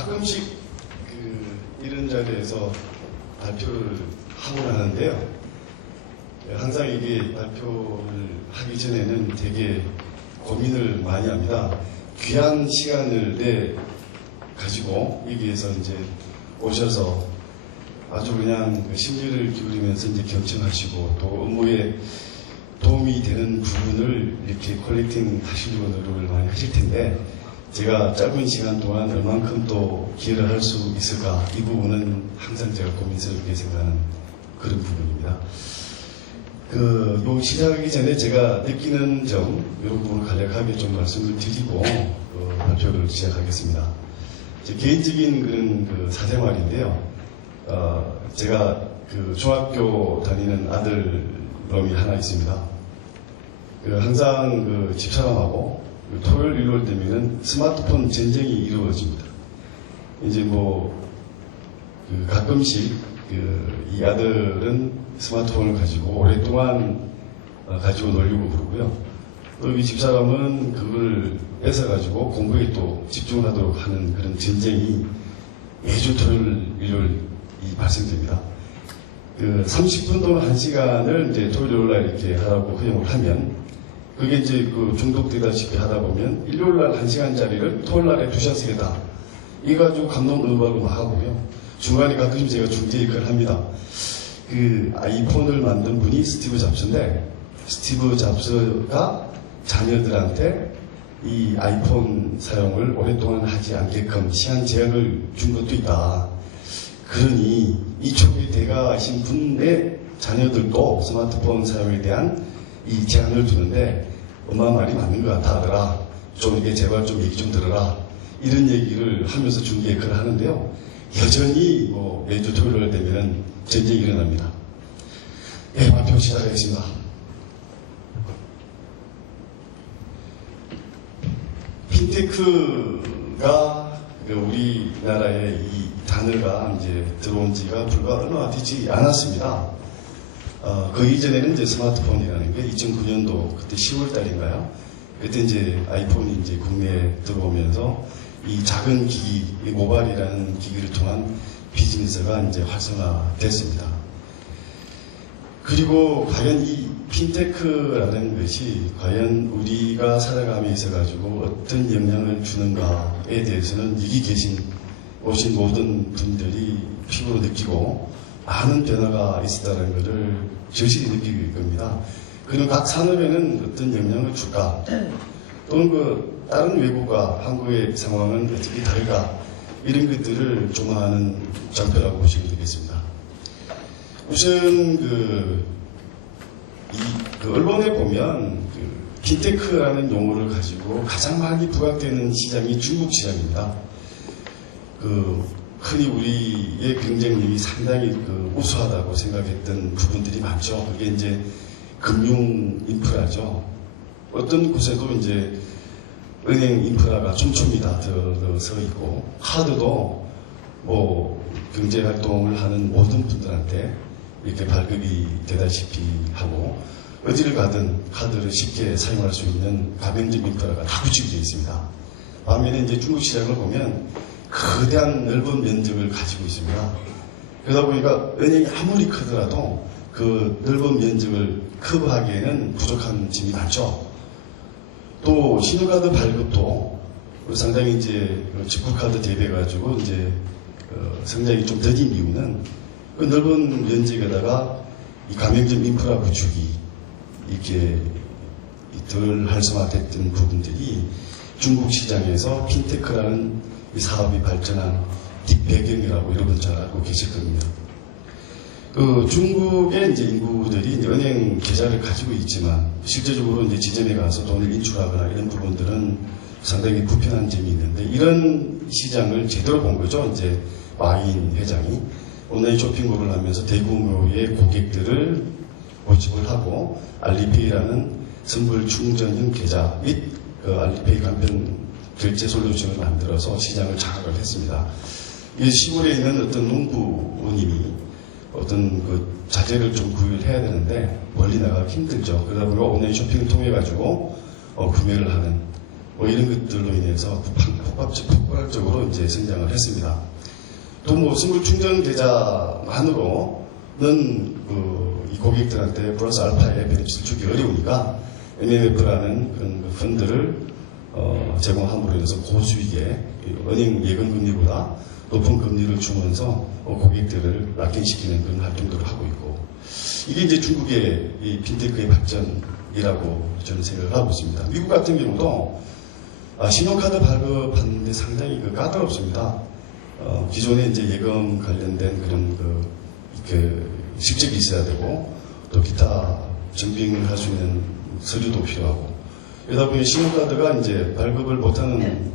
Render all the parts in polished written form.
가끔씩 이런 자리에서 발표를 하곤 하는데요. 항상 이게 발표를 하기 전에는 되게 고민을 많이 합니다. 귀한 시간을 내 가지고 여기에서 이제 오셔서 아주 그냥 심리를 기울이면서 이제 경청하시고 또 업무에 도움이 되는 부분을 이렇게 컬렉팅 하시려고 노력을 많이 하실 텐데 제가 짧은 시간 동안 얼만큼 또 기여를 할 수 있을까 이 부분은 항상 제가 고민스럽게 생각하는 그런 부분입니다. 요 시작하기 전에 제가 느끼는 점 이런 부분을 간략하게 좀 말씀을 드리고 발표를 시작하겠습니다. 제 개인적인 그런 사생활인데요. 제가 중학교 다니는 아들놈이 하나 있습니다. 항상 집사람하고 토요일, 일요일 되면은 스마트폰 전쟁이 이루어집니다. 이제 가끔씩 이 아들은 스마트폰을 가지고 오랫동안 가지고 놀려고 그러고요. 또 이 집사람은 그걸 뺏어가지고 공부에 또 집중을 하도록 하는 그런 전쟁이 매주 토요일, 일요일 발생됩니다. 30분 또는 1시간을 이제 토요일, 일요일 날 이렇게 하라고 허용을 하면 그게 이제 중독되다시피 하다 보면 일요일 날 1시간짜리를 토요일 날에 2시간 쓰겠다. 이거 가지고 감독노박을 막 하고요. 중간에 가끔 제가 중재 역할을 합니다. 아이폰을 만든 분이 스티브 잡스인데 스티브 잡스가 자녀들한테 이 아이폰 사용을 오랫동안 하지 않게끔 시간 제한을 준 것도 있다. 그러니 이쪽에 대가하신 분의 자녀들도 스마트폰 사용에 대한 이 제한을 두는데 엄마 말이 맞는 것 같아 아들아. 좀 이게 제발 좀 얘기 좀 들어라. 이런 얘기를 하면서 중계 역할을 하는데요. 여전히 매주 토요일 되면 전쟁이 일어납니다. 네, 발표 시작하겠습니다. 핀테크가 우리나라에 이 단어가 이제 들어온 지가 불과 얼마 되지 않았습니다. 그 이전에는 이제 스마트폰이라는 게 2009년도 그때 10월 달인가요? 그때 이제 아이폰이 이제 국내에 들어오면서 이 작은 기기, 이 모바일이라는 기기를 통한 비즈니스가 이제 활성화됐습니다. 그리고 과연 이 핀테크라는 것이 과연 우리가 살아감에 있어가지고 어떤 영향을 주는가에 대해서는 여기 오신 모든 분들이 피부로 느끼고 많은 변화가 있었다는 것을 절실히 느끼게 될 겁니다. 그럼 각 산업에는 어떤 영향을 줄까? 또는 다른 외국과 한국의 상황은 어떻게 다를까? 이런 것들을 조망하는 장표라고 보시면 되겠습니다. 우선 언론에 보면 핀테크라는 용어를 가지고 가장 많이 부각되는 시장이 중국 시장입니다. 흔히 우리의 경쟁력이 상당히 우수하다고 생각했던 부분들이 많죠. 그게 이제 금융 인프라죠. 어떤 곳에도 이제 은행 인프라가 촘촘히 다 들어서 있고, 카드도 경제 활동을 하는 모든 분들한테 이렇게 발급이 되다시피 하고, 어디를 가든 카드를 쉽게 사용할 수 있는 가맹점 인프라가 다 구축되어 있습니다. 반면에 이제 중국 시장을 보면 거대한 넓은 면적을 가지고 있습니다. 그러다 보니까 은행이 아무리 크더라도 그 넓은 면적을 커버하기에는 부족한 점이 많죠. 또 신용카드 발급도 상당히 이제 직구카드 대비해가지고 이제 성장이 좀 더딘 이유는 그 넓은 면적에다가 이 가맹점 인프라 구축이 이렇게 덜 활성화됐던 부분들이 중국 시장에서 핀테크라는 이 사업이 발전한 뒷배경이라고 여러분 잘 알고 계실 겁니다. 중국의 이제 인구들이 이제 은행 계좌를 가지고 있지만 실제적으로 이제 지점에 가서 돈을 인출하거나 이런 부분들은 상당히 불편한 점이 있는데 이런 시장을 제대로 본 거죠. 이제 마인 회장이 온라인 쇼핑몰을 하면서 대규모의 고객들을 모집을 하고 알리페이라는 선불 충전형 계좌 및 알리페이 간편 결제 솔루션을 만들어서 시장을 장악을 했습니다. 이 시골에 있는 어떤 농부님이 어떤 자재를 좀 구입을 해야 되는데 멀리 나가기 힘들죠. 그러다 보니까 온라인 쇼핑을 통해 가지고 구매를 하는 뭐 이런 것들로 인해서 폭발적으로 이제 성장을 했습니다. 또 뭐 선물 충전 계좌만으로는 이 고객들한테 플러스 알파의 베네핏을 주기 어려우니까 MMF라는 그런 펀드를 제공함으로 인해서 고수익의 은행 예금 금리보다 높은 금리를 주면서 고객들을 락인시키는 그런 활동들을 하고 있고, 이게 이제 중국의 이 핀테크의 발전이라고 저는 생각을 하고 있습니다. 미국 같은 경우도 신용카드 발급하는데 상당히 까다롭습니다. 기존에 이제 예금 관련된 그런 실적이 있어야 되고, 또 기타 증빙을 할 수 있는 서류도 필요하고, 그러다 보니 신용카드가 이제 발급을 못하는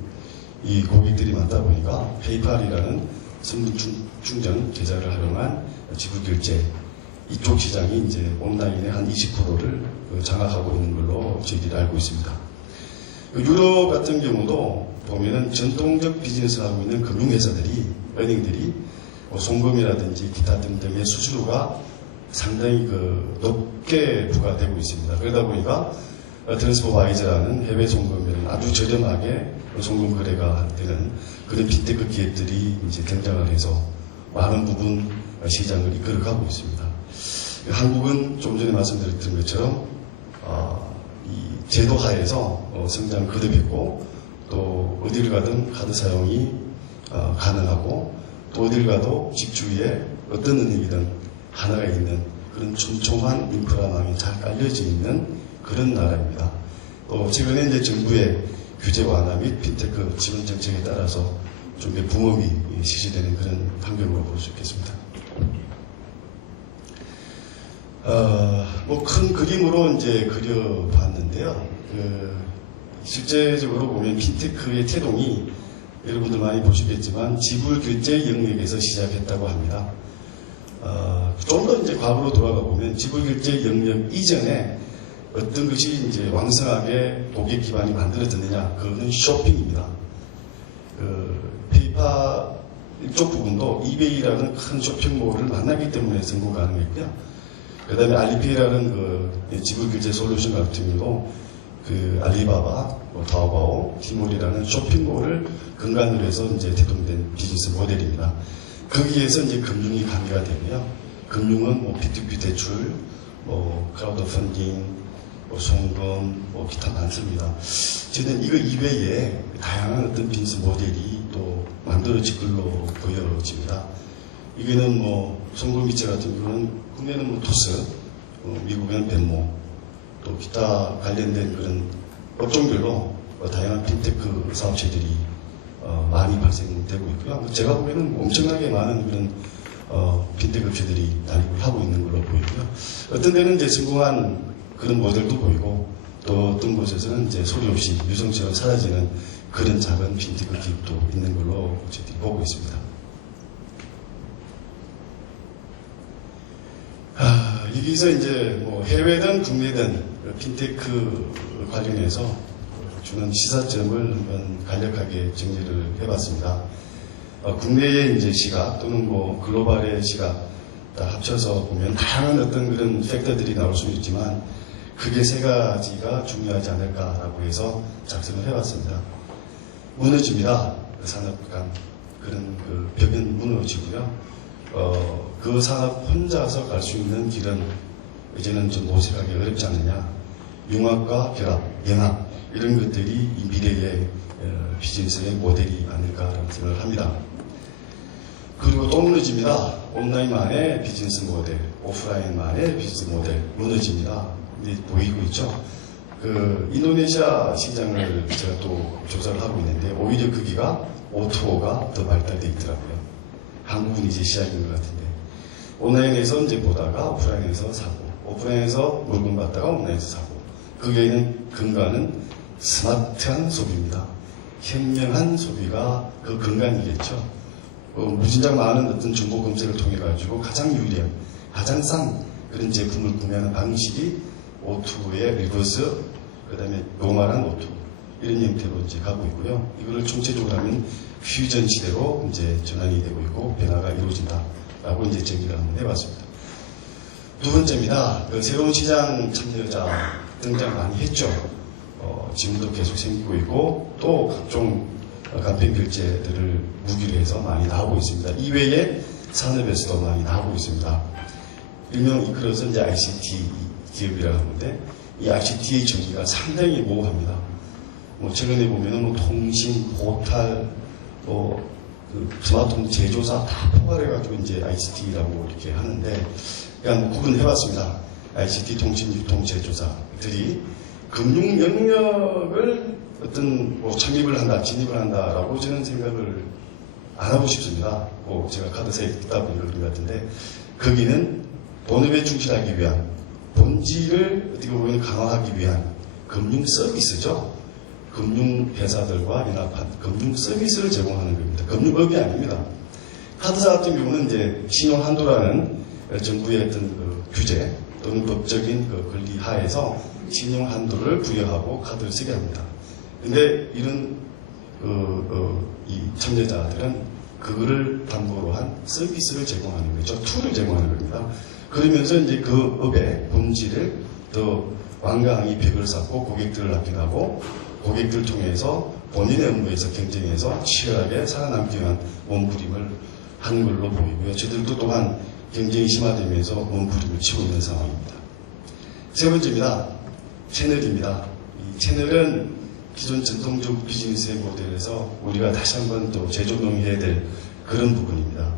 이 고객들이 많다 보니까 페이팔이라는 선물 충전 계좌를 활용한 지불결제, 이쪽 시장이 이제 온라인의 한 20%를 장악하고 있는 걸로 저희들이 알고 있습니다. 유럽 같은 경우도 보면은 전통적 비즈니스를 하고 있는 금융회사들이, 은행들이 송금이라든지 기타 등등의 수수료가 상당히 높게 부과되고 있습니다. 그러다 보니까 트랜스퍼와이즈라는 해외 송금에는 아주 저렴하게 송금 거래가 되는 그런 핀테크 기업들이 이제 등장을 해서 많은 부분 시장을 이끌어가고 있습니다. 한국은 좀 전에 말씀드렸던 것처럼 이 제도 하에서 성장을 거듭했고, 또 어디를 가든 카드 사용이 가능하고, 또 어딜 가도 집 주위에 어떤 은행이든 하나가 있는 그런 촘촘한 인프라망이 잘 깔려져 있는 그런 나라입니다. 또 최근에 이제 정부의 규제 완화 및 핀테크 지원 정책에 따라서 좀 붐업이 실시되는 그런 환경으로 볼 수 있겠습니다. 뭐 큰 그림으로 이제 그려봤는데요. 실제적으로 보면 핀테크의 태동이 여러분들 많이 보시겠지만 지불 결제 영역에서 시작했다고 합니다. 좀 더 이제 과거로 돌아가 보면 지불 결제 영역 이전에 어떤 것이 이제 왕성하게 고객 기반이 만들어졌느냐, 그거는 쇼핑입니다. 페이파 이쪽 부분도 이베이라는 큰 쇼핑몰을 만나기 때문에 성공 가능했고요. 그 다음에 알리페이라는 지불 결제 솔루션 같은 경우도 알리바바, 타오바오, 티몰이라는 쇼핑몰을 근간으로 해서 이제 태동된 비즈니스 모델입니다. 거기에서 이제 금융이 가미가 되고요. 금융은 뭐 P2P 대출, 뭐 크라우드 펀딩, 뭐 송금, 뭐 기타 많습니다. 저는 이거 이외에 다양한 어떤 비즈니스 모델이 또 만들어질 걸로 보여집니다. 이거는 뭐 송금기체 같은 경우는 국내는 뭐 토스, 미국에는 벤모, 또 기타 관련된 그런 업종별로 다양한 핀테크 사업체들이 많이 발생되고 있고요. 제가 보기에는 엄청나게 많은 그런 핀테크 업체들이 다니고 하고 있는 걸로 보이고요. 어떤 데는 이제 성공한 그런 모델도 보이고, 또 어떤 곳에서는 이제 소리 없이 유성처럼 사라지는 그런 작은 핀테크 기업도 있는 걸로 저희들이 보고 있습니다. 여기서 이제 뭐 해외든 국내든 핀테크 관련해서 주는 시사점을 한번 간략하게 정리를 해봤습니다. 국내의 이제 시각 또는 뭐 글로벌의 시각 다 합쳐서 보면 다양한 어떤 그런 팩터들이 나올 수 있지만 크게 세 가지가 중요하지 않을까라고 해서 작성을 해봤습니다. 무너집니다. 산업 간 그런 벽은 무너지고요. 그 산업 혼자서 갈 수 있는 길은 이제는 좀 모색하기 어렵지 않느냐. 융합과 결합, 연합 이런 것들이 이 미래의 비즈니스의 모델이 아닐까라는 생각을 합니다. 그리고 또 무너집니다. 온라인만의 비즈니스 모델, 오프라인만의 비즈니스 모델 무너집니다. 보이고 있죠. 인도네시아 시장을 제가 또 조사를 하고 있는데 오히려 거기가 O2O가 더 발달되어 있더라고요. 한국은 이제 시작인 것 같은데 온라인에서 이제 보다가 오프라인에서 사고, 오프라인에서 물건 받다가 온라인에서 사고, 거기에 있는 근간은 스마트한 소비입니다. 현명한 소비가 그 근간이겠죠. 무진장 많은 어떤 정보 검색을 통해 가지고 가장 유리한, 가장 싼 그런 제품을 구매하는 방식이 O2O의 리버스, 그 다음에 노멀한 O2O 이런 형태로 이제 가고 있고요. 이거를 총체적으로 하면 퓨전 시대로 이제 전환이 되고 있고 변화가 이루어진다라고 이제 정리를 한번 해봤습니다. 두 번째입니다. 새로운 시장 참여자 등장 많이 했죠. 지금도 계속 생기고 있고 또 각종 간편 결제들을 무기로 해서 많이 나오고 있습니다. 이외에 산업에서도 많이 나오고 있습니다. 일명 이끌어서 이제 ICT 기업이라고 하는데 이 ICT의 정의가 상당히 모호합니다. 뭐 최근에 보면은 뭐 통신, 포탈, 그 스마트폰 제조사 다 포괄해가지고 이제 ICT라고 이렇게 하는데 그냥 뭐 구분해봤습니다. ICT 통신 유통 제조사들이 금융 영역을 어떤 뭐 창립을 한다, 진입을 한다라고 저는 생각을 안 하고 싶습니다. 뭐 제가 카드사에 있다 보니까 그런 것 같은데 거기는 본업에 충실하기 위한 본질을 어떻게 보면 강화하기 위한 금융 서비스죠. 금융 회사들과 연합한 금융 서비스를 제공하는 겁니다. 금융업이 아닙니다. 카드사 같은 경우는 이제 신용 한도라는 정부의 어떤 그 규제 또는 법적인 그 권리 하에서 신용 한도를 부여하고 카드를 쓰게 합니다. 근데 이런 이 참여자들은 그거를 담보로 한 서비스를 제공하는 거죠. 툴을 제공하는 겁니다. 그러면서 이제 그 업의 본질을 더 완강히 벽을 쌓고 고객들을 납득하고 고객들을 통해서 본인의 업무에서 경쟁해서 치열하게 살아남기 위한 몸부림을 하는 걸로 보이고요. 저들도 또한 경쟁이 심화되면서 몸부림을 치고 있는 상황입니다. 세 번째입니다. 채널입니다. 이 채널은 기존 전통적 비즈니스의 모델에서 우리가 다시 한번 또 재조명해야 될 그런 부분입니다.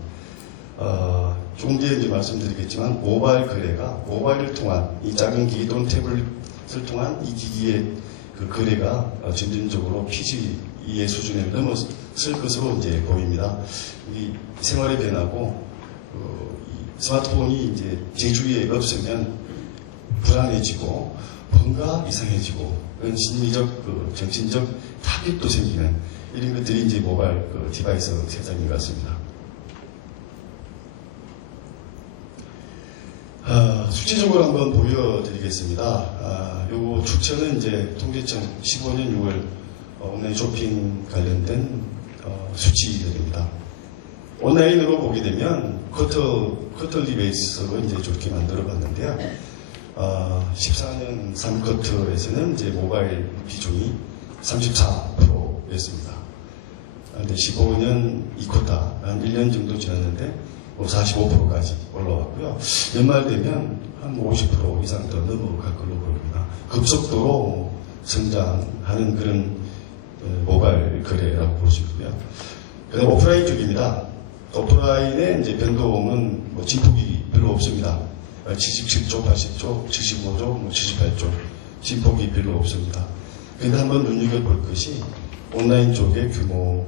조금 뒤에 이제 말씀드리겠지만 모바일 거래가 모바일을 통한 이 작은 기기 또는 태블릿을 통한 이 기기의 그 거래가 점진적으로 PC의 수준을 넘어설 것으로 이제 보입니다. 이 생활의 변화고 이 스마트폰이 이제 제 주위에 없으면 불안해지고 뭔가 이상해지고 심리적, 정신적 타격도 생기는 이런 것들이 이제 모바일 디바이스 세상인 것 같습니다. 수치적으로 한번 보여드리겠습니다. 요 추천은 이제 통계청 15년 6월 온라인 쇼핑 관련된 수치들입니다. 온라인으로 보게 되면 쿼터리 베이스로 이제 좋게 만들어 봤는데요. 14년 3쿼터에서는 이제 모바일 비중이 34%였습니다. 근데 15년 2쿼터, 한 1년 정도 지났는데 45%까지 올라왔고요. 연말 되면 한 50% 이상 더 넘어갈 걸로 보입니다. 급속도로 성장하는 그런 모바일 거래라고 볼 수 있고요. 그 다음 오프라인 쪽입니다. 오프라인의 이제 변동은 뭐 진폭이 별로 없습니다. 77조, 80조, 75조, 78조 진폭이 별로 없습니다. 그런데 한번 눈여겨볼 것이 온라인 쪽의 규모,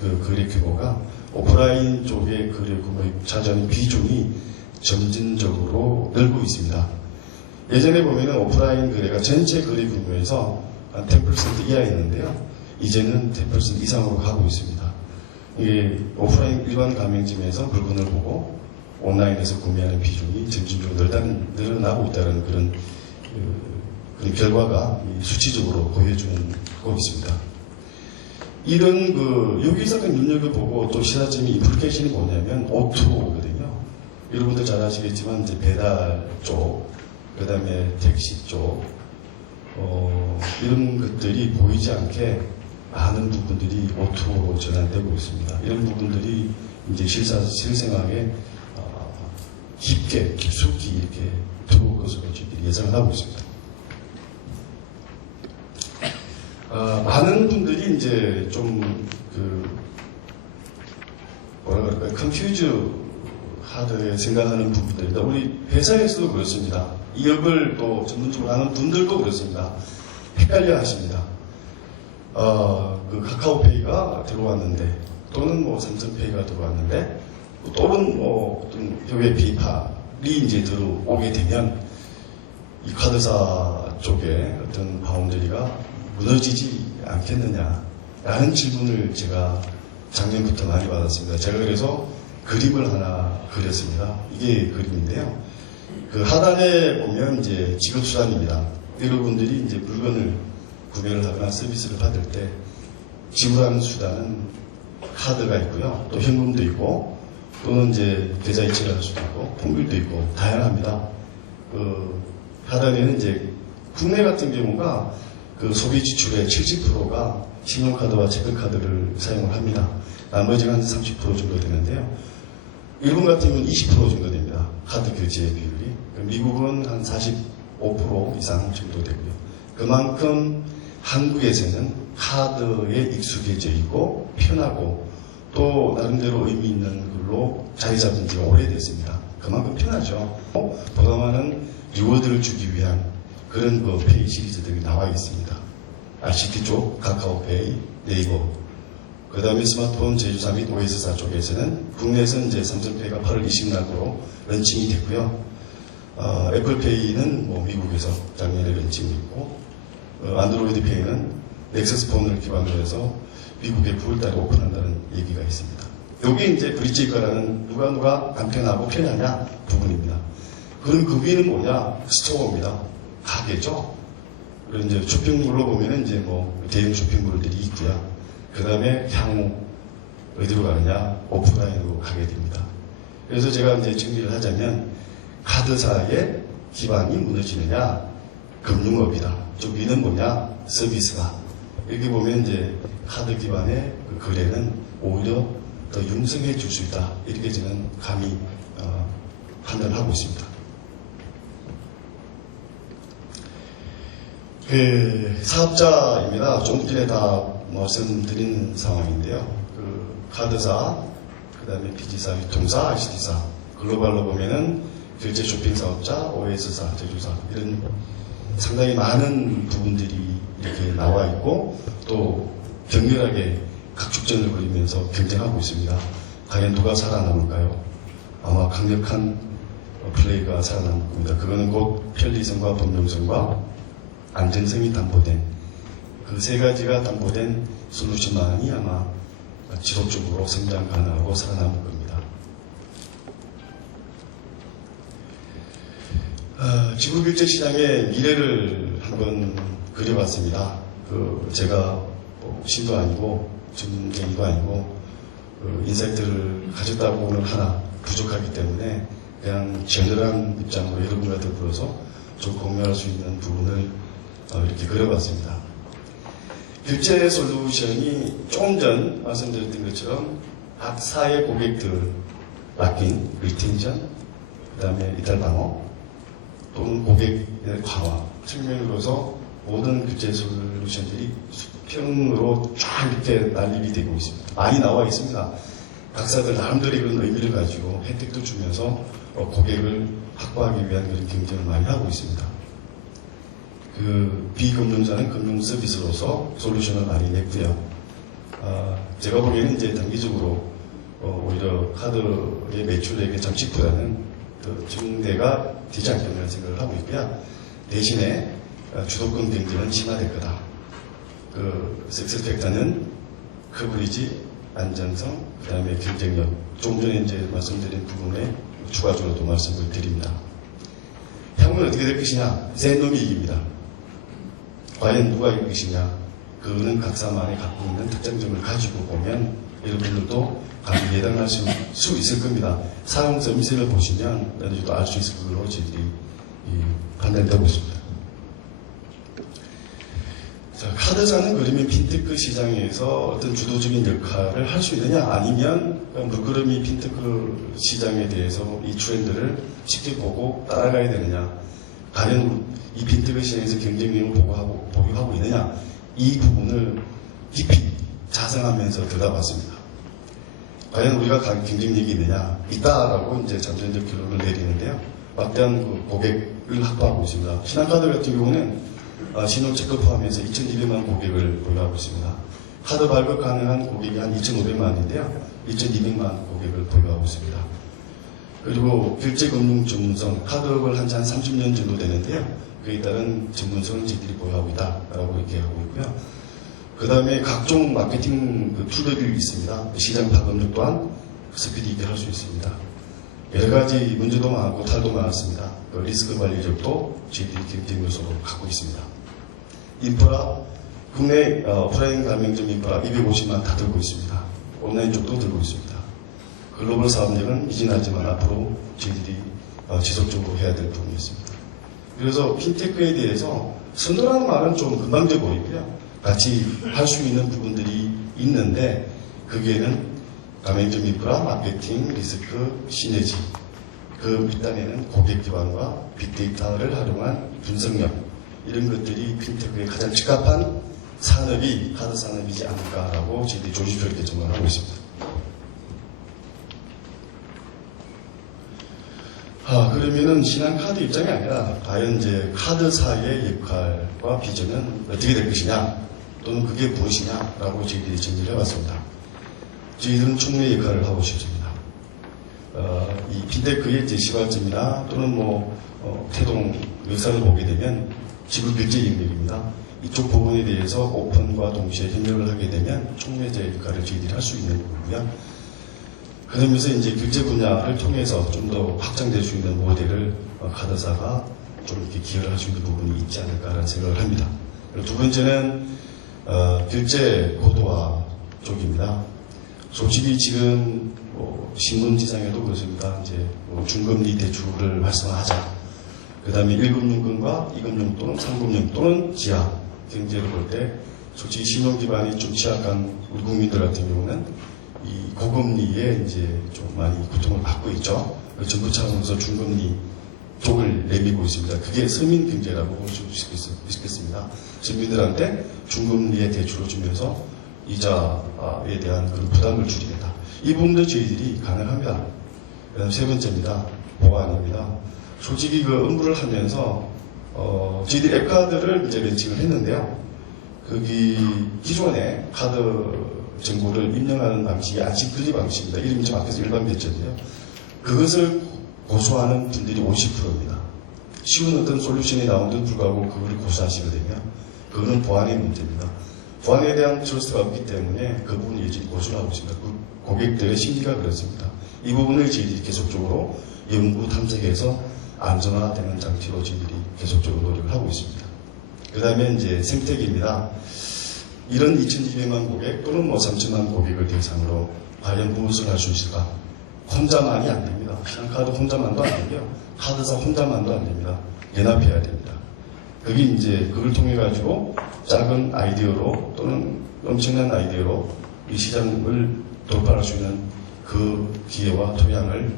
그 거래 규모가 오프라인 쪽의 거래 규모의 차지하는 비중이 점진적으로 늘고 있습니다. 예전에 보면 오프라인 거래가 전체 거래 규모에서 한 10% 이하였는데요. 이제는 10% 이상으로 가고 있습니다. 이게 오프라인 일반 가맹점에서 물건을 보고 온라인에서 구매하는 비중이 점진적으로 늘어나고 있다는 그런 결과가 수치적으로 보여주고 있습니다. 이런 여기서 눈여겨보고 또 시사점이 인플리케이션이 뭐냐면 O2O거든요. 여러분들 잘 아시겠지만 이제 배달 쪽, 그 다음에 택시 쪽, 이런 것들이 보이지 않게 많은 부분들이 O2O로 전환되고 있습니다. 이런 부분들이 이제 실생활에 깊숙이 이렇게 들어올 것으로 저희들이 예상을 하고 있습니다. 많은 분들이 이제 좀 뭐라 그럴까요? 컨퓨즈 하드에 생각하는 부분들입니다. 우리 회사에서도 그렇습니다. 이 업을 또 전문적으로 하는 분들도 그렇습니다. 헷갈려 하십니다. 카카오페이가 들어왔는데, 또는 뭐 삼성페이가 들어왔는데, 또는 뭐 어떤 해외 페이팔이 이제 들어오게 되면 이 카드사 쪽에 어떤 바운더리가 무너지지 않겠느냐라는 질문을 제가 작년부터 많이 받았습니다. 제가 그래서 그림을 하나 그렸습니다. 이게 그림인데요. 그 하단에 보면 이제 지급수단입니다. 여러분들이 이제 물건을 구매를 하거나 서비스를 받을 때 지불하는 수단은 카드가 있고요. 또 현금도 있고, 또는 이제 계좌이체를 할 수도 있고, 통밀도 있고, 다양합니다. 하단에는 이제 국내 같은 경우가 그 소비 지출의 70%가 신용카드와 체크카드를 사용을 합니다. 나머지가 한 30% 정도 되는데요. 일본 같은 경우는 20% 정도 됩니다. 카드 결제 비율이. 미국은 한 45% 이상 정도 되고요. 그만큼 한국에서는 카드에 익숙해져 있고 편하고 또 나름대로 의미 있는 걸로 자리 잡은 지가 오래됐습니다. 그만큼 편하죠. 보다 많은 리워드를 주기 위한 그런 그 페이 시리즈들이 나와 있습니다. ICT 쪽, 카카오페이, 네이버. 그 다음에 스마트폰 제조사 및 OS사 쪽에서는 국내에서는 이제 삼성페이가 8월 20날로 런칭이 됐고요. 애플페이는 뭐 미국에서 작년에 런칭이 있고, 안드로이드 페이는 넥서스 폰을 기반으로 해서 미국에 9월달에 오픈한다는 얘기가 있습니다. 여기 이제 브릿지가라는 누가 간편하고 편하냐 부분입니다. 그럼 그 위는 뭐냐? 스토어입니다. 가게죠. 그리고 이제 쇼핑몰로 보면은 이제 뭐 대형 쇼핑몰들이 있고요. 그 다음에 향후 어디로 가느냐? 오프라인으로 가게 됩니다. 그래서 제가 이제 정리를 하자면 카드사의 기반이 무너지느냐? 금융업이다. 저 위는 뭐냐? 서비스다. 여기 보면 이제 카드 기반의 그 거래는 오히려 더 융성해 줄 수 있다. 이렇게 저는 감히 판단하고 있습니다. 그 사업자입니다. 좀 전에 다 말씀드린 상황인데요. 그 카드사, 그 다음에 PG사, 유통사, ICT사, 글로벌로 보면은 결제 쇼핑 사업자, OS사, 제조사 이런 상당히 많은 부분들이 이렇게 나와 있고 또 격렬하게 각축전을 벌이면서 경쟁하고 있습니다. 과연 누가 살아남을까요? 아마 강력한 플레이가 살아남을 겁니다. 그거는 곧 편리성과 범용성과 안정성이 담보된 그 세 가지가 담보된 솔루션만이 아마 지속적으로 성장 가능하고 살아남을 겁니다. 지구결제 시장의 미래를 한번 그려봤습니다. 제가 신도 아니고 전문적인도 아니고 인사이트를 가졌다고는 하나 부족하기 때문에 그냥 제너럴한 입장으로 여러분과 더불어서 좀 공유할 수 있는 부분을 이렇게 그려봤습니다. 결제 솔루션이 조금 전 말씀드렸던 것처럼 각 사의 고객들 락인, 리텐션, 그 다음에 이탈 방어 또는 고객의 강화 측면으로서 모든 결제 솔루션들이 수평으로 쫙 이렇게 난립이 되고 있습니다. 많이 나와 있습니다. 각사들 나름대로 그런 의미를 가지고 혜택도 주면서 고객을 확보하기 위한 그런 경쟁을 많이 하고 있습니다. 그 비금융사는 금융 서비스로서 솔루션을 많이 냈고요. 제가 보기에는 이제 단기적으로 오히려 카드의 매출액의 잠식보다는 증대가 되지 않겠나 생각을 하고 있고요. 대신에 주도권 경쟁은 심화될 거다. 석세스 팩터는 커버리지, 안정성, 그 다음에 경쟁력. 좀 전에 이제 말씀드린 부분에 추가적으로도 말씀을 드립니다. 향후는 어떻게 될 것이냐? 센 놈이 이깁니다. 과연 누가 이길 것이냐? 그거는 각사만이 갖고 있는 특장점을 가지고 보면 여러분들도 감히 예단할 수 있을 겁니다. 사용 서비스를 보시면 어느 정도 알 수 있을 걸로 저희들이 판단이 되고 있습니다. 자, 카드사는 그러면 핀테크 시장에서 어떤 주도적인 역할을 할 수 있느냐? 아니면 물끄러미 핀테크 시장에 대해서 이 트렌드를 직접 보고 따라가야 되느냐? 과연 이 핀테크 시장에서 경쟁력을 보유하고 있느냐? 이 부분을 깊이 자성하면서 들여다봤습니다. 과연 우리가 경쟁력이 있느냐? 있다라고 이제 잠재적 결론을 내리는데요. 막대한 고객을 확보하고 있습니다. 신한카드 같은 경우는 신용체크 포함해서 2,200만 고객을 보유하고 있습니다. 카드 발급 가능한 고객이 한 2,500만인데요. 2,200만 고객을 보유하고 있습니다. 그리고 결제금융 전문성, 카드업을 한 지 한 30년 정도 되는데요. 그에 따른 전문성을 저희들이 보유하고 있다라고 이렇게 하고 있고요. 그 다음에 각종 마케팅 툴들이 있습니다. 시장 파급력 또한 스피드 있게 할 수 있습니다. 여러 가지 문제도 많고 탈도 많았습니다. 리스크 관리력도 저희들이 경쟁 요소로 갖고 있습니다. 인프라, 국내 오프라인 가맹점 인프라 250만 다 들고 있습니다. 온라인 쪽도 들고 있습니다. 글로벌 사업력은 미진하지만 앞으로 저희들이 지속적으로 해야 될 부분이 있습니다. 그래서 핀테크에 대해서 선도라는 말은 좀 금방져 보이고요. 같이 할 수 있는 부분들이 있는데 거기에는 가맹점 인프라, 마케팅, 리스크, 시너지 그 밑단에는 고객 기반과 빅데이터를 활용한 분석력 이런 것들이 핀테크에 가장 적합한 산업이 카드 산업이지 않을까라고 저희들이 조심스럽게 전망하고 있습니다. 그러면은 신한카드 입장이 아니라 과연 이제 카드사의 역할과 비전은 어떻게 될 것이냐 또는 그게 무엇이냐라고 저희들이 정리를 해봤습니다. 저희들은 총무의 역할을 하고 싶습니다. 이 핀테크의 이제 시발점이나 또는 태동 역사를 보게 되면 지구 결제 영역입니다. 이쪽 부분에 대해서 오픈과 동시에 협력을 하게 되면 총무의 역할을 저희들이 할 수 있는 거고요. 그러면서 이제 결제 분야를 통해서 좀 더 확장될 수 있는 모델을 카드사가 좀 이렇게 기여를 할 수 있는 부분이 있지 않을까라는 생각을 합니다. 그리고 두 번째는 결제 고도화 쪽입니다. 솔직히 지금 신문지상에도 그렇습니다. 이제 중금리 대출을 활성화하자. 그 다음에 1금융권과 2금융 또는 3금융 또는 지하 경제를 볼 때 솔직히 신용 기반이 좀 취약한 우리 국민들 같은 경우는 이 고금리에 이제 좀 많이 고통을 받고 있죠. 정부 차원에서 중금리 쪽을 내밀고 있습니다. 그게 서민 경제라고 볼 수 있겠습니다. 서민들한테 중금리의 대출을 주면서 이자에 대한 그런 부담을 줄이겠다. 이 부분도 저희들이 가능합니다. 그다음 세 번째입니다. 보안입니다. 솔직히 그 업무를 하면서 저희들이 앱카드를 이제 런칭을 했는데요. 거기 기존의 카드 정보를 입력하는 방식이 안식클리 방식입니다. 이름이 좀 앞에서 일반 배치인데요. 그것을 고수하는 분들이 50%입니다. 쉬운 어떤 솔루션이 나온 듯 불구하고 그걸 고수하시거든요. 그거는 보안의 문제입니다. 보안에 대한 트러스트가 없기 때문에 그 부분을 여전히 고수를 하고 있습니다. 그 고객들의 심리가 그렇습니다. 이 부분을 저희들이 계속적으로 연구 탐색해서 안전화되는 장치로 저희들이 계속적으로 노력을 하고 있습니다. 그 다음에 이제 생태계입니다. 이런 2,200만 고객 또는 3,000만 고객을 대상으로 과연 무엇을 할 수 있을까? 혼자만이 안 됩니다. 신한카드 혼자만도 안 되고요. 카드사 혼자만도 안 됩니다. 연합해야 됩니다. 그게 이제 그걸 통해 가지고 작은 아이디어로 또는 엄청난 아이디어로 이 시장을 돌파할 수 있는 그 기회와 토양을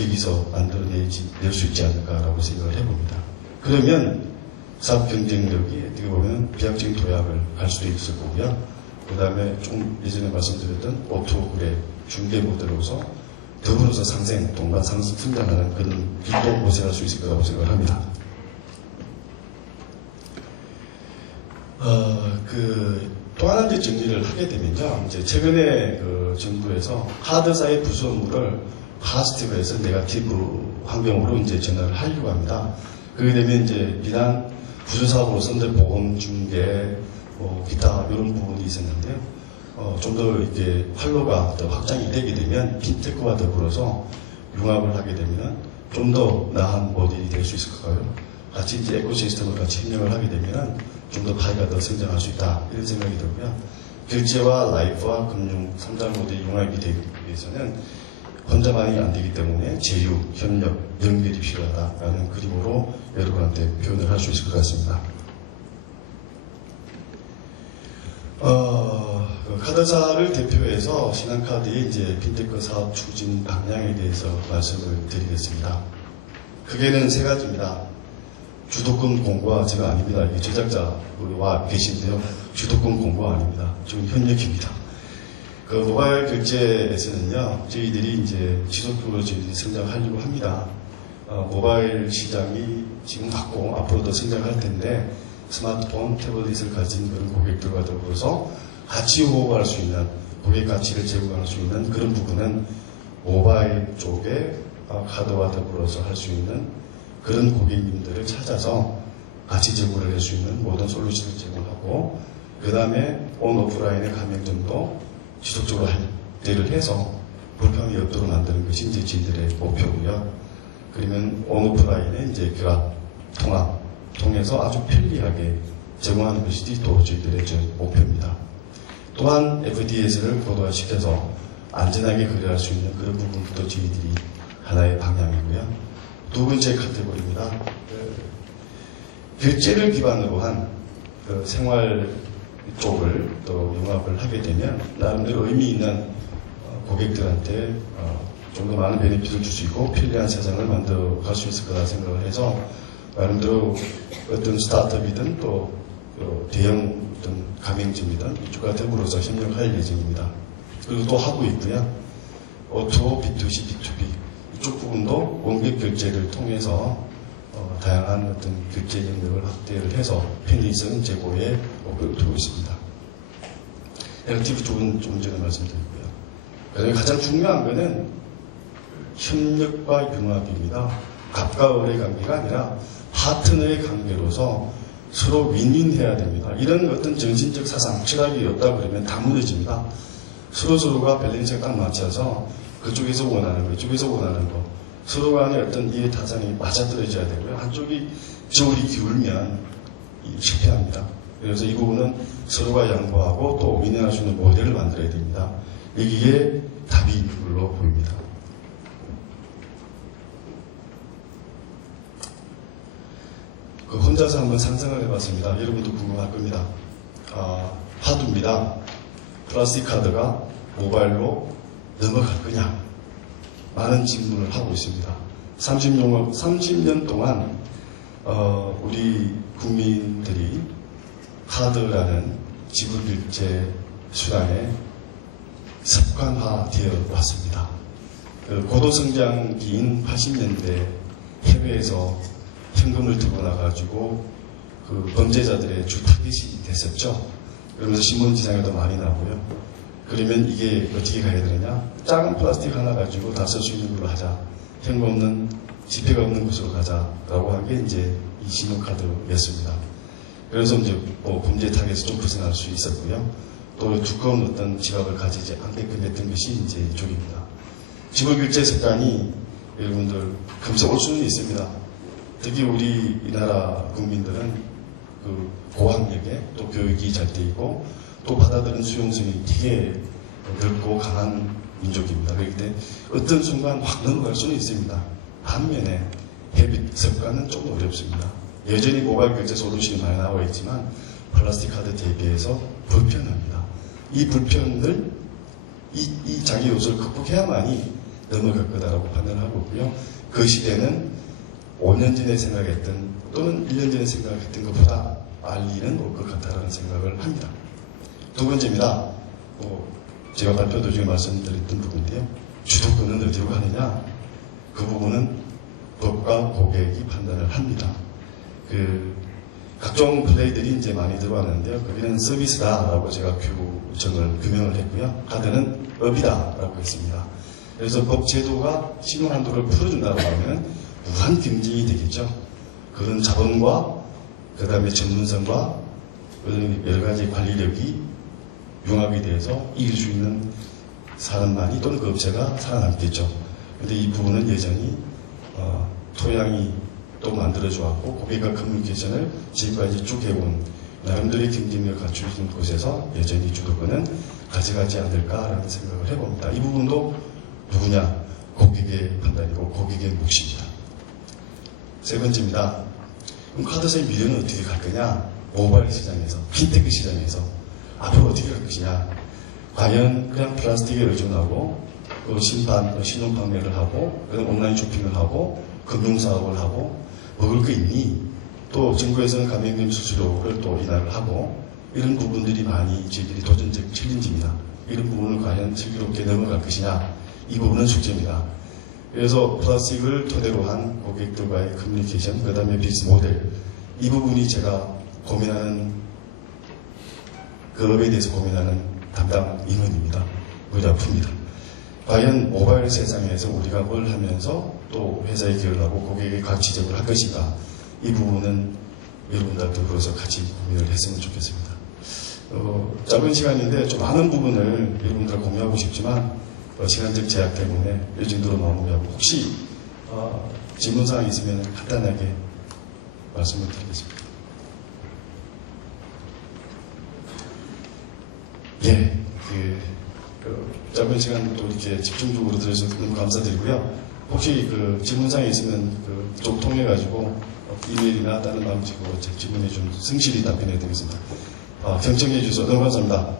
여기서 만들어낼 수 있지 않을까라고 생각을 해봅니다. 그러면 사업 경쟁력이 어떻게 보면 비약적인 도약을 갈 수도 있을 거고요. 그 다음에 좀 예전에 말씀드렸던 오토그래 중개 모델로서 더불어서 동반 성장하는 그런 빛도 모색할 수 있을 거라고 생각을 합니다. 또 하나 이제 정리를 하게 되면요. 이제 최근에 그 정부에서 카드사의 부수 업무를 파지티브에서 네거티브 환경으로 이제 전환을 하려고 합니다. 그렇게 되면 이제 비단 부수 사업으로서 보험, 중개, 기타 이런 부분이 있었는데요. 좀 더 이렇게 활로가 더 확장이 되게 되면 핀테크와 더불어서 융합을 하게 되면 좀 더 나은 모델이 될 수 있을 것같아요. 같이 이제 에코시스템을 같이 협력을 하게 되면 좀 더 파이가 더 성장할 수 있다 이런 생각이 들고요. 결제와 라이프와 금융 3자 모델이 융합이 되기 위해서는 혼자만이 안 되기 때문에 제휴, 협력, 연결이 필요하다라는 그림으로 여러분한테 표현을 할 수 있을 것 같습니다. 카드사를 대표해서 신한카드의 이제 핀테크 사업 추진 방향에 대해서 말씀을 드리겠습니다. 크게는 세 가지입니다. 주도권 공고화 제가 아닙니다. 이게 제작자와 계신데요. 주도권 공고화 아닙니다. 지금 협력입니다. 그 모바일 결제에서는요, 저희들이 이제 지속적으로 저희들이 성장하려고 합니다. 모바일 시장이 지금 같고 앞으로도 성장할 텐데 스마트폰, 태블릿을 가진 그런 고객들과 더불어서 같이 호흡할 수 있는 고객 가치를 제공할 수 있는 그런 부분은 모바일 쪽에 카드와 더불어서 할 수 있는 그런 고객님들을 찾아서 같이 제공을 할 수 있는 모든 솔루션을 제공하고 그 다음에 온오프라인의 가맹점도 지속적으로 할때를 해서 불평이 없도록 만드는 것이 이제 저희들의 목표고요. 그러면 온오프라인의 이제 교합, 통합 통해서 아주 편리하게 제공하는 것이 또 저희들의 목표입니다. 또한 FDS를 고도화시켜서 안전하게 거래할 수 있는 그런 부분도 저희들이 하나의 방향이고요. 두 번째 카테고리입니다. 결제를 기반으로 한그 생활 쪽을 또 융합을 하게 되면 나름대로 의미 있는 고객들한테 좀 더 많은 베네핏을 줄 수 있고 편리한 세상을 만들어 갈 수 있을 거라 생각을 해서 나름대로 어떤 스타트업이든 또 대형 어떤 가맹점이든 이쪽과 더불어서 협력할 예정입니다. 그리고 또 하고 있고요. O2O, B2C, B2B 이쪽 부분도 원격 결제를 통해서 다양한 어떤 결제 영역을 확대를 해서 편리성 제고에 목표를 두고 있습니다. 액티브 쪽은 좀 전에 말씀드렸고요. 그다음에 가장 중요한 것은 협력과 융합입니다. 갑과 을의 관계가 아니라 파트너의 관계로서 서로 윈윈해야 됩니다. 이런 어떤 정신적 사상, 철학이 없다 그러면 다 무너집니다. 서로가 밸런스가 딱 맞춰서 그쪽에서 원하는 거, 이쪽에서 원하는 거, 서로 간의 어떤 이해 타산이 맞아떨어져야 되고요. 한쪽이 저울이 기울면 실패합니다. 그래서 이 부분은 서로가 양보하고 또 윈윈할 수 있는 모델을 만들어야 됩니다. 여기에 답이 물로 보입니다. 혼자서 한번 상상을 해봤습니다. 여러분도 궁금할 겁니다. 화두입니다. 플라스틱 카드가 모바일로 넘어갈 거냐? 많은 질문을 하고 있습니다. 30년 동안 우리 국민들이 카드라는 지불결제 수단에 습관화되어 왔습니다. 고도성장기인 80년대 해외에서 현금을 들고 나가지고 범죄자들의 주 타깃이 됐었죠. 그러면서 신문지상에도 많이 나고요. 그러면 이게 어떻게 가야 되느냐? 작은 플라스틱 하나 가지고 다 쓸 수 있는 걸로 하자. 현금 없는, 지폐가 없는 곳으로 가자라고 한 게 이제 이 신용카드였습니다. 그래서 이제 범죄 타겟에서 좀 벗어날 수 있었고요. 또 두꺼운 어떤 지갑을 가지지 않게끔 했던 것이 이제 이쪽입니다. 지불결제 습관이 여러분들 금세 올 수는 있습니다. 특히 우리나라 국민들은 고학력에 또 교육이 잘 돼 있고 또 받아들이는 수용성이 되게 넓고 강한 민족입니다. 그렇기 때문에 어떤 순간 확 넘어갈 수는 있습니다. 반면에 헤빗 습관은 좀 어렵습니다. 여전히 모바일 결제 솔루션이 많이 나와 있지만 플라스틱 카드 대비해서 불편합니다. 이 불편을 이 자기 요소를 극복해야만이 넘어갈 거다라고 판단하고 있고요. 그 시대는 5년 전에 생각했던 또는 1년 전에 생각했던 것보다 빨리는 올 것 같다라는 생각을 합니다. 두 번째입니다. 제가 발표 도중에 말씀드렸던 부분인데요. 주도권은 어디로 가느냐? 그 부분은 법과 고객이 판단을 합니다. 각종 플레이들이 이제 많이 들어왔는데요. 거기는 서비스다라고 제가 규명을 했고요. 카드는 업이다라고 했습니다. 그래서 법 제도가 신용 한도를 풀어준다고 하면 무한 경쟁이 되겠죠. 그런 자본과 그 다음에 전문성과 그런 여러 가지 관리력이 융합이 돼서 이길 수 있는 사람만이 또는 그 업체가 살아남겠죠. 그런데 이 부분은 여전히 토양이 또 만들어져왔고 고객과 커뮤니케이션을 지금까지 쭉 해온 나름대로의 경쟁력을 갖출 수 있는 곳에서 여전히 주도권은 가져가지 않을까라는 생각을 해봅니다. 이 부분도 누구냐? 고객의 판단이고 고객의 몫입니다. 세 번째입니다. 그럼 카드사의 미래는 어떻게 갈 거냐? 모바일 시장에서, 핀테크 시장에서 앞으로 어떻게 갈 것이냐? 과연 그냥 플라스틱에 의존하고 심판, 신용 판매를 하고 온라인 쇼핑을 하고 금융사업을 하고 먹을 거 있니? 또 정부에서는 감염병 수수료를 또 인하를 하고 이런 부분들이 많이 저희들이 도전적 챌린지입니다. 이런 부분을 과연 슬기롭게 넘어갈 것이냐? 이 부분은 숙제입니다. 그래서 플라스틱을 토대로 한 고객들과의 커뮤니케이션, 그 다음에 비즈니스 모델, 이 부분이 제가 고민하는 그 업에 대해서 고민하는 담당 임원입니다. 머리 아픕니다. 과연 모바일 세상에서 우리가 뭘 하면서 또 회사에 기여를 하고 고객에게 가치 제공을 할 것인가, 이 부분은 여러분들 더불어서 같이 고민을 했으면 좋겠습니다. 짧은 시간인데 좀 많은 부분을 여러분들과 공유하고 싶지만 시간적 제약 때문에 이 정도로 마무리하고 혹시 질문사항이 있으면 간단하게 말씀을 드리겠습니다. 예, 짧은 시간 또 이렇게 집중적으로 들어주셔서 너무 감사드리고요. 혹시 그 질문사항이 있으면 그쪽 통해가지고 이메일이나 다른 방식으로 제 질문에 좀 성실히 답변해 드리겠습니다. 경청해 주셔서 너무 감사합니다.